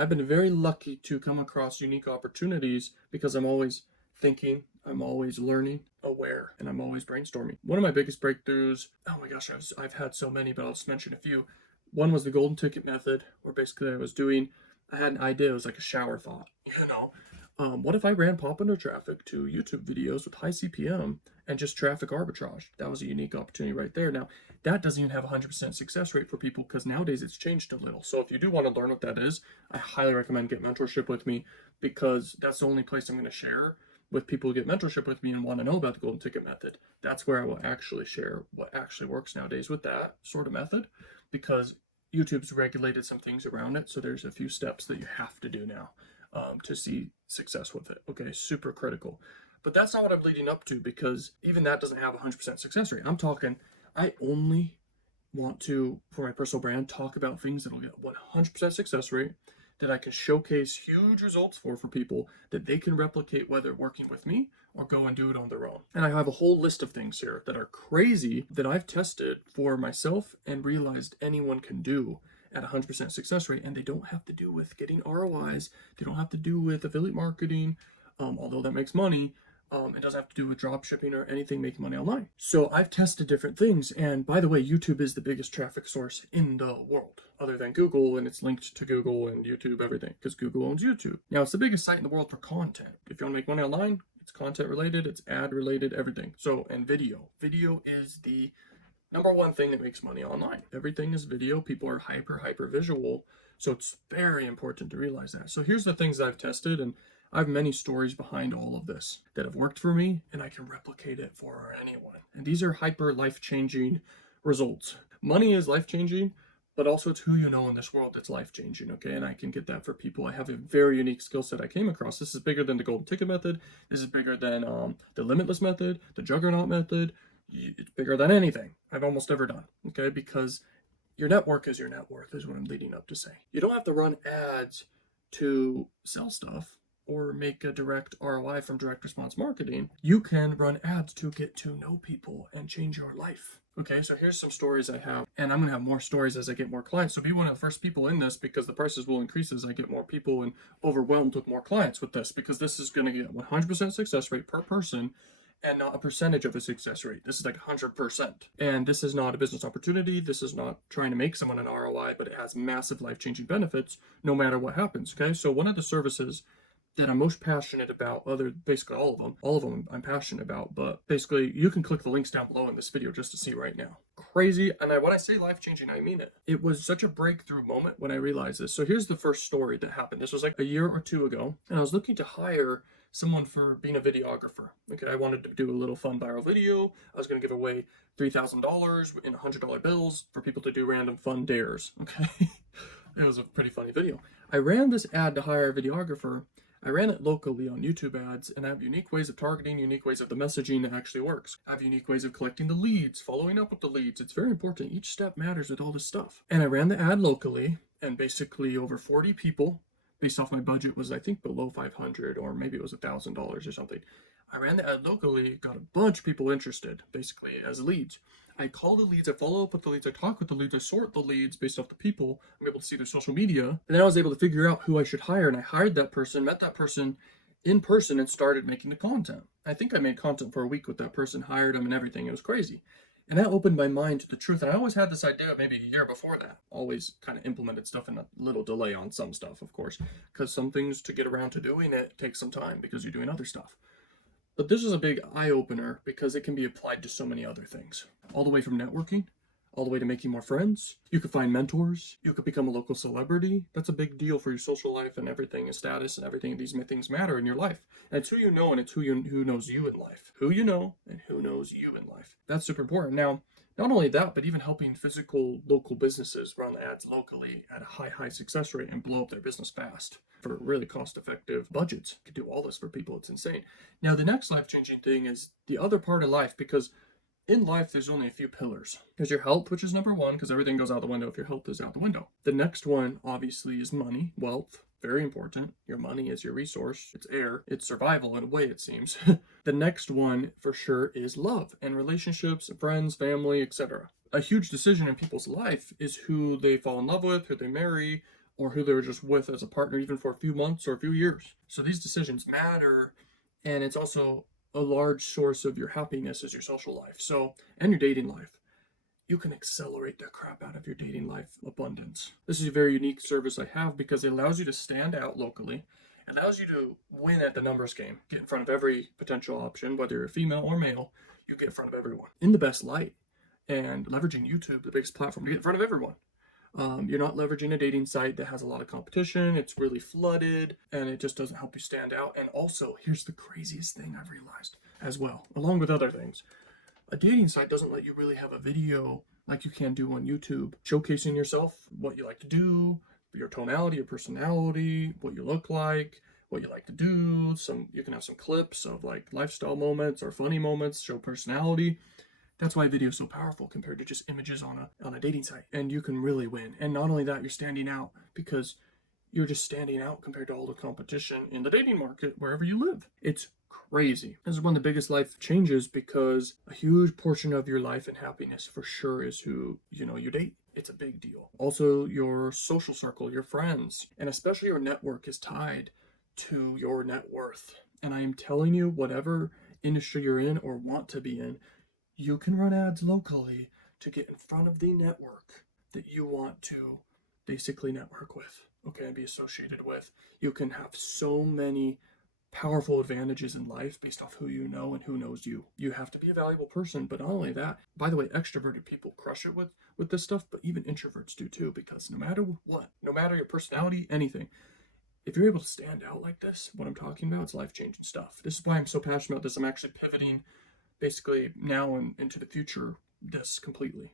I've been very lucky to come across unique opportunities because I'm always thinking, I'm always learning, aware, and I'm always brainstorming. One of my biggest breakthroughs, oh my gosh, I've had so many, but I'll just mention a few. One was the golden ticket method, where basically I had an idea, it was like a shower thought, what if I ran pop under traffic to YouTube videos with high CPM and just traffic arbitrage? That was a unique opportunity right there. Now, that doesn't even have a 100% success rate for people because nowadays it's changed a little. So if you do want to learn what that is, I highly recommend get mentorship with me because that's the only place I'm going to share with people who get mentorship with me and want to know about the golden ticket method. That's where I will actually share what actually works nowadays with that sort of method because YouTube's regulated some things around it. So there's a few steps that you have to do now to see success with it. Okay, super critical. But that's not what I'm leading up to because even that doesn't have a 100% success rate. I'm talking, I only want to, for my personal brand, talk about things that'll get 100% success rate that I can showcase huge results for people that they can replicate whether working with me or go and do it on their own. And I have a whole list of things here that are crazy that I've tested for myself and realized anyone can do at 100% success rate, and they don't have to do with getting ROIs. They don't have to do with affiliate marketing, although that makes money. It doesn't have to do with drop shipping or anything making money online. So I've tested different things. And by the way, YouTube is the biggest traffic source in the world, other than Google, and it's linked to Google and YouTube, everything, because Google owns YouTube. Now, it's the biggest site in the world for content. If you want to make money online, it's content related, it's ad related, everything. So, and video. Video is the number one thing that makes money online. Everything is video. People are hyper visual. So it's very important to realize that. So here's the things that I've tested, and I have many stories behind all of this that have worked for me, and I can replicate it for anyone. And these are hyper life-changing results. Money is life-changing, but also it's who you know in this world that's life-changing, okay? And I can get that for people. I have a very unique skill set I came across. This is bigger than the golden ticket method. This is bigger than the limitless method, the juggernaut method. It's bigger than anything I've almost ever done, okay? Because your network is your net worth is what I'm leading up to say. You don't have to run ads to sell stuff or make a direct ROI from direct response marketing. You can run ads to get to know people and change your life. Okay, so here's some stories I have, and I'm gonna have more stories as I get more clients. So be one of the first people in this because the prices will increase as I get more people and overwhelmed with more clients with this because this is gonna get 100% success rate per person and not a percentage of a success rate. This is like 100%. And this is not a business opportunity. This is not trying to make someone an ROI, but it has massive life-changing benefits no matter what happens, okay? So one of the services that I'm most passionate about, basically all of them I'm passionate about, but basically you can click the links down below in this video just to see right now. Crazy, and when I say life-changing, I mean it. It was such a breakthrough moment when I realized this. So here's the first story that happened. This was like a year or two ago, and I was looking to hire someone for being a videographer. Okay, I wanted to do a little fun viral video. I was going to give away $3,000 in $100 bills for people to do random fun dares. Okay, it was a pretty funny video. I ran this ad to hire a videographer. I ran it locally on YouTube ads, and I have unique ways of targeting, unique ways of the messaging that actually works. I have unique ways of collecting the leads, following up with the leads. It's very important. Each step matters with all this stuff. And I ran the ad locally, and basically over 40 people, based off my budget was I think below 500 or maybe it was $1,000 or something. I ran the ad locally, got a bunch of people interested, basically as leads. I call the leads, I follow up with the leads, I talk with the leads, I sort the leads based off the people. I'm able to see their social media. And then I was able to figure out who I should hire, and I hired that person, met that person in person, and started making the content. I think I made content for a week with that person, hired them and everything. It was crazy. And that opened my mind to the truth. And I always had this idea maybe a year before that. Always kind of implemented stuff in a little delay on some stuff, of course. Because some things to get around to doing it takes some time because you're doing other stuff. But this is a big eye-opener because it can be applied to so many other things. All the way from networking, all the way to making more friends. You could find mentors. You could become a local celebrity. That's a big deal for your social life and everything, and status and everything. These things matter in your life. And it's who you know, and it's who knows you in life. Who you know and who knows you in life. That's super important. Now, not only that, but even helping physical local businesses run ads locally at a high success rate and blow up their business fast for really cost-effective budgets. You can do all this for people. It's insane. Now, the next life-changing thing is the other part of life, because in life, there's only a few pillars. There's your health, which is number one, because everything goes out the window if your health is out the window. The next one, obviously, is money, wealth. Very important. Your money is your resource. It's air. It's survival in a way, it seems. The next one, for sure, is love and relationships, friends, family, etc. A huge decision in people's life is who they fall in love with, who they marry, or who they were just with as a partner, even for a few months or a few years. So these decisions matter, and it's also a large source of your happiness is your social life. So, and your dating life. You can accelerate the crap out of your dating life abundance. This is a very unique service I have because it allows you to stand out locally, it allows you to win at the numbers game, get in front of every potential option, whether you're female or male, you get in front of everyone in the best light, and leveraging YouTube, the biggest platform, to get in front of everyone. You're not leveraging a dating site that has a lot of competition, it's really flooded, and it just doesn't help you stand out. And also, here's the craziest thing I've realized as well, along with other things. A dating site doesn't let you really have a video like you can do on YouTube, showcasing yourself, what you like to do, your tonality, your personality, what you look like, what you like to do. You can have some clips of like lifestyle moments or funny moments, show personality. That's why video is so powerful compared to just images on a dating site. And you can really win. And not only that, you're standing out because you're just standing out compared to all the competition in the dating market wherever you live. It's crazy. This is one of the biggest life changes because a huge portion of your life and happiness for sure is who you date. It's a big deal. Also, your social circle, your friends, and especially your network is tied to your net worth. And I am telling you, whatever industry you're in or want to be in, you can run ads locally to get in front of the network that you want to basically network with, okay, and be associated with. You can have so many powerful advantages in life based off who you know and who knows you. You have to be a valuable person, but not only that, by the way, extroverted people crush it with this stuff, but even introverts do too, because no matter what, no matter your personality, anything, if you're able to stand out like this, what I'm talking about, it's life-changing stuff. This is why I'm so passionate about this. I'm actually pivoting basically now and into the future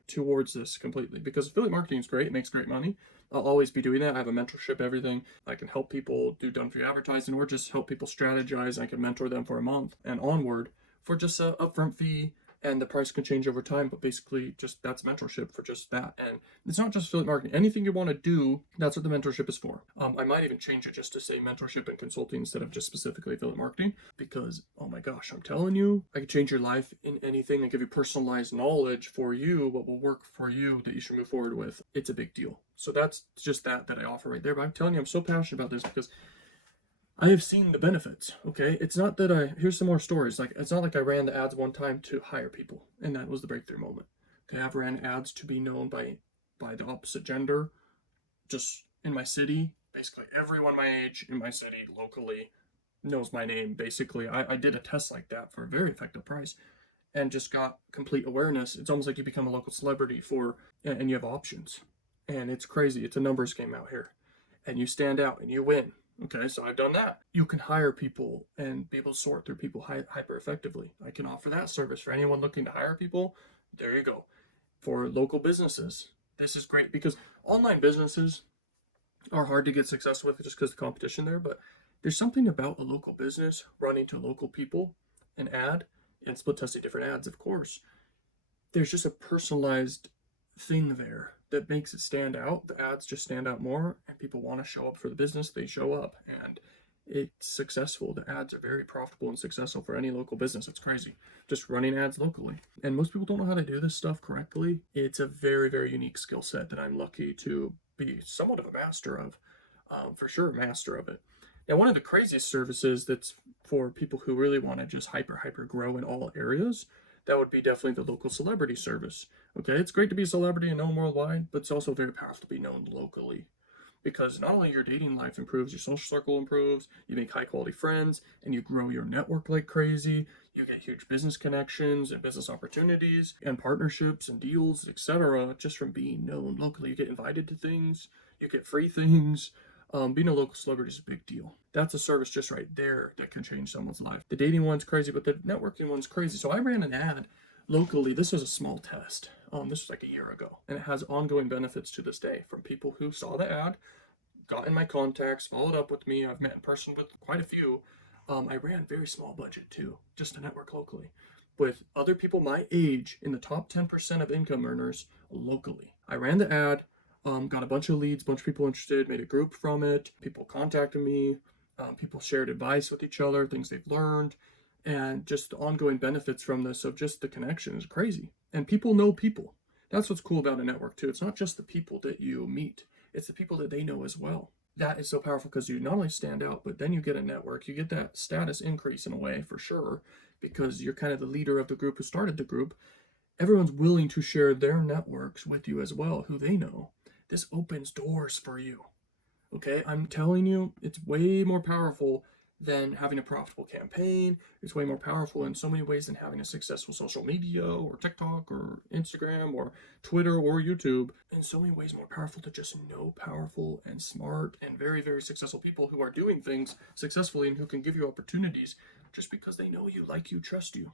towards this completely, because affiliate marketing is great. It makes great money. I'll always be doing that. I have a mentorship, everything. I can help people do done for you advertising or just help people strategize. I can mentor them for a month and onward for just a upfront fee, and the price can change over time, but basically just that's mentorship for just that. And it's not just affiliate marketing. Anything you want to do, that's what the mentorship is for. I might even change it just to say mentorship and consulting instead of just specifically affiliate marketing, because oh my gosh, I'm telling you, I could change your life in anything and give you personalized knowledge for you, what will work for you that you should move forward with. It's a big deal. So that's just that I offer right there. But I'm telling you, I'm so passionate about this because I have seen the benefits, okay? It's not that here's some more stories. Like, it's not like I ran the ads one time to hire people, and that was the breakthrough moment. Okay, I've ran ads to be known by the opposite gender, just in my city. Basically, everyone my age in my city, locally, knows my name, basically. I did a test like that for a very effective price, and just got complete awareness. It's almost like you become a local celebrity and you have options. And it's crazy. It's a numbers game out here. And you stand out, and you win. Okay, so I've done that. You can hire people and be able to sort through people hyper effectively. I can offer that service for anyone looking to hire people. There you go. For local businesses, this is great because online businesses are hard to get success with just because of the competition there. But there's something about a local business running to local people, an ad, and split testing different ads, of course. There's just a personalized thing there that makes it stand out. The ads just stand out more, and people want to show up for the business. They show up, and it's successful. The ads are very profitable and successful for any local business. It's crazy, just running ads locally. And most people don't know how to do this stuff correctly. It's a very, very unique skill set that I'm lucky to be somewhat of a master of, for sure, a master of it. Now, one of the craziest services that's for people who really want to just hyper grow in all areas, that would be definitely the local celebrity service. Okay, it's great to be a celebrity and known worldwide, but it's also very powerful to be known locally, because not only your dating life improves, your social circle improves, you make high quality friends, and you grow your network like crazy. You get huge business connections and business opportunities and partnerships and deals, etc., just from being known locally. You get invited to things, you get free things. Being a local celebrity is a big deal. That's a service just right there that can change someone's life. The dating one's crazy, but the networking one's crazy. So I ran an ad locally. This was a small test. This was like a year ago, and it has ongoing benefits to this day from people who saw the ad, got in my contacts, followed up with me. I've met in person with quite a few. I ran very small budget too, just to network locally with other people my age in the top 10% of income earners locally. I ran the ad. Got a bunch of leads, bunch of people interested, made a group from it. People contacted me. People shared advice with each other, things they've learned, and just the ongoing benefits from this of just the connection is crazy. And people know people. That's what's cool about a network too. It's not just the people that you meet. it's the people that they know as well. That is so powerful because you not only stand out, but then you get a network. You get that status increase in a way for sure, because you're kind of the leader of the group who started the group. Everyone's willing to share their networks with you as well, who they know. This opens doors for you. Okay, I'm telling you, it's way more powerful than having a profitable campaign. It's way more powerful in so many ways than having a successful social media or TikTok or Instagram or Twitter or YouTube. In so many ways more powerful to just know powerful and smart and very, very successful people who are doing things successfully and who can give you opportunities just because they know you, like you, trust you,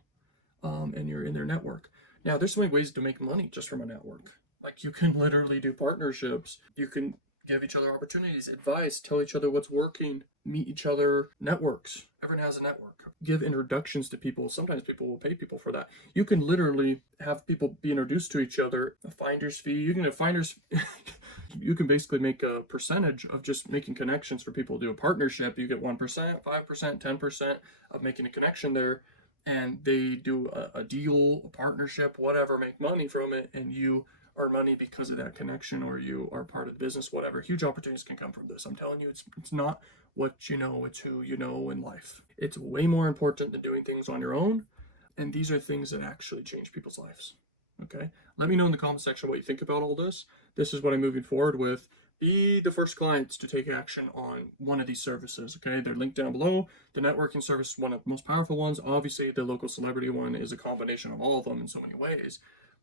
and you're in their network. Now, there's so many ways to make money just from a network. Like, you can literally do partnerships. You can give each other opportunities, advice, tell each other what's working, meet each other, networks. Everyone has a network. Give introductions to people. Sometimes people will pay people for that. You can literally have people be introduced to each other, a finder's fee. You can have finders. You can basically make a percentage of just making connections for people to do a partnership. You get 1%, 5%, 10% of making a connection there. And they do a deal, a partnership, whatever, make money from it, and you earn money because of that connection, or you are part of the business, whatever. Huge opportunities can come from this. I'm telling you, it's not what you know, it's who you know in life. It's way more important than doing things on your own, and these are things that actually change people's lives. Okay? Let me know in the comment section what you think about all this. This is what I'm moving forward with. Be the first clients to take action on one of these services, okay? They're linked down below. The networking service is one of the most powerful ones. Obviously, the local celebrity one is a combination of all of them in so many ways.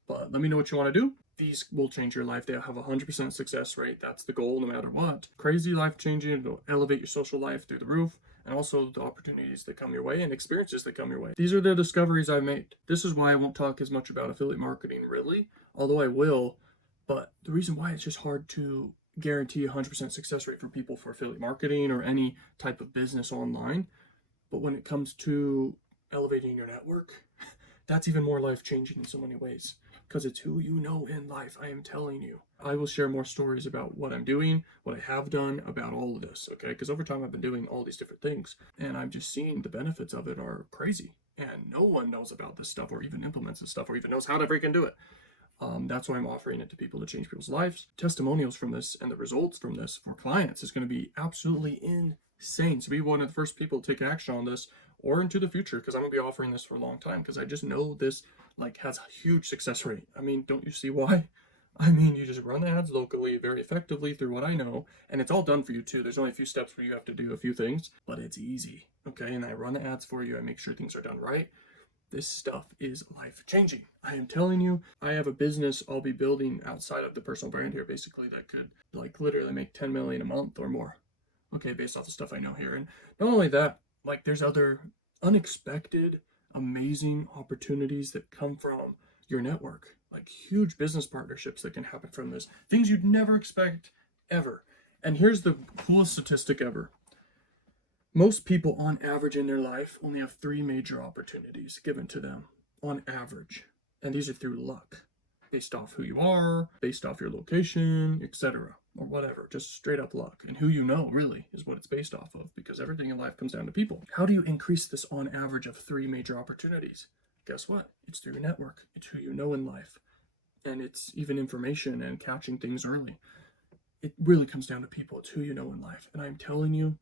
But let me know what you want to do. These will change your life. They have a 100% success rate. That's the goal no matter what. Crazy life-changing. It'll elevate your social life through the roof. And also the opportunities that come your way and experiences that come your way. These are the discoveries I've made. This is why I won't talk as much about affiliate marketing, really. Although I will. But the reason why it's just hard to guarantee 100% success rate for people for affiliate marketing or any type of business online. But when it comes to elevating your network, that's even more life-changing in so many ways, because it's who you know in life. I am telling you. I will share more stories about what I'm doing, what I have done, about all of this, okay? Because over time I've been doing all these different things, and I've just seen the benefits of it are crazy. And no one knows about this stuff or even implements this stuff or even knows how to freaking do it. That's why I'm offering it to people to change people's lives. Testimonials from this and the results from this for clients is going to be absolutely insane. So be one of the first people to take action on this or into the future, because I'm going to be offering this for a long time, because I just know this has a huge success rate. I mean, don't you see why? I mean, you just run ads locally very effectively through what I know, and it's all done for you too. There's only a few steps where you have to do a few things, but it's easy, okay? And I run the ads for you. I make sure things are done right. This stuff is life-changing. I am telling you, I have a business I'll be building outside of the personal brand here, basically, that could literally make 10 million a month or more. Okay, based off the stuff I know here. And not only that, there's other unexpected, amazing opportunities that come from your network, huge business partnerships that can happen from this. Things you'd never expect ever. And here's the coolest statistic ever. Most people on average in their life only have 3 major opportunities given to them on average. And these are through luck, based off who you are, based off your location, etc. or whatever, just straight up luck. And who you know really is what it's based off of, because everything in life comes down to people. How do you increase this on average of 3 major opportunities? Guess what? It's through your network. It's who you know in life. And it's even information and catching things early. It really comes down to people. It's who you know in life. And I'm telling you,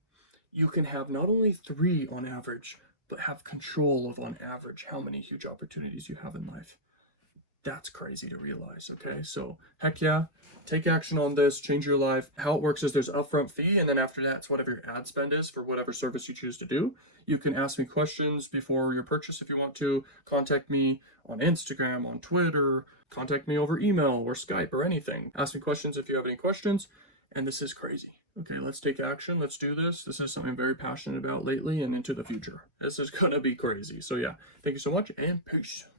you can have not only 3 on average, but have control of on average how many huge opportunities you have in life. That's crazy to realize, okay? So heck yeah, take action on this, change your life. How it works is there's an upfront fee, and then after that, it's whatever your ad spend is for whatever service you choose to do. You can ask me questions before your purchase if you want to. Contact me on Instagram, on Twitter, contact me over email or Skype or anything. Ask me questions if you have any questions, and this is crazy. Okay, let's take action. Let's do this. This is something I'm very passionate about lately and into the future. This is going to be crazy. So yeah, thank you so much, and peace.